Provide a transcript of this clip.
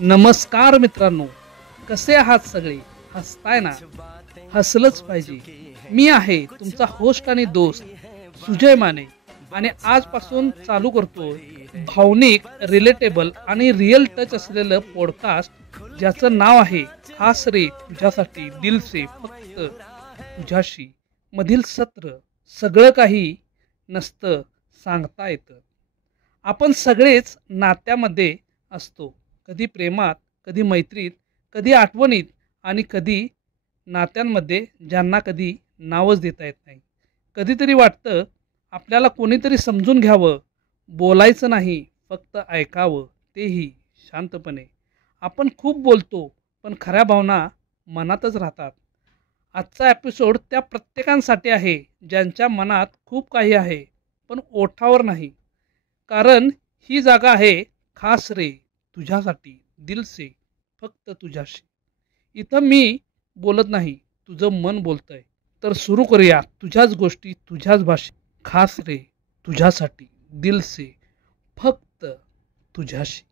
नमस्कार मित्रांनो, कसे आहात सगळे? हसताय ना? हसलंच पाहिजे. मी आहे तुमचा होस्ट आणि दोस्त सुजय माने आणि आजपासून चालू करतोय भावनिक, रिलेटेबल आणि रिअल टच असलेलं पॉडकास्ट ज्याचं नाव आहे खास रे तुझ्यासाठी दिल से फक्त तुझ्याशी. मधील सत्र सगळं काही नसतं सांगता येतं. आपण सगळेच नात्यामध्ये असतो, कधी प्रेमात, कधी मैत्रीत, कधी आठवणीत आणि कधी नात्यांमध्ये ज्यांना कधी नावच देता येत नाही. कधीतरी वाटतं आपल्याला कोणीतरी समजून घ्यावं, बोलायचं नाही, फक्त ऐकावं, तेही शांतपणे. आपण खूप बोलतो, पण खऱ्या भावना मनातच राहतात. आजचा एपिसोड त्या प्रत्येकांसाठी आहे ज्यांच्या मनात खूप काही आहे, पण ओठावर नाही. कारण ही जागा आहे खास रे तुझ्यासाठी दिल से फक्त तुझ्याशी. इथं मी बोलत नाही, तुझं मन बोलतंय. तर सुरू करूया तुझ्याच गोष्टी तुझ्याच भाषेत. खास रे तुझ्यासाठी दिल से फक्त तुझ्याशी.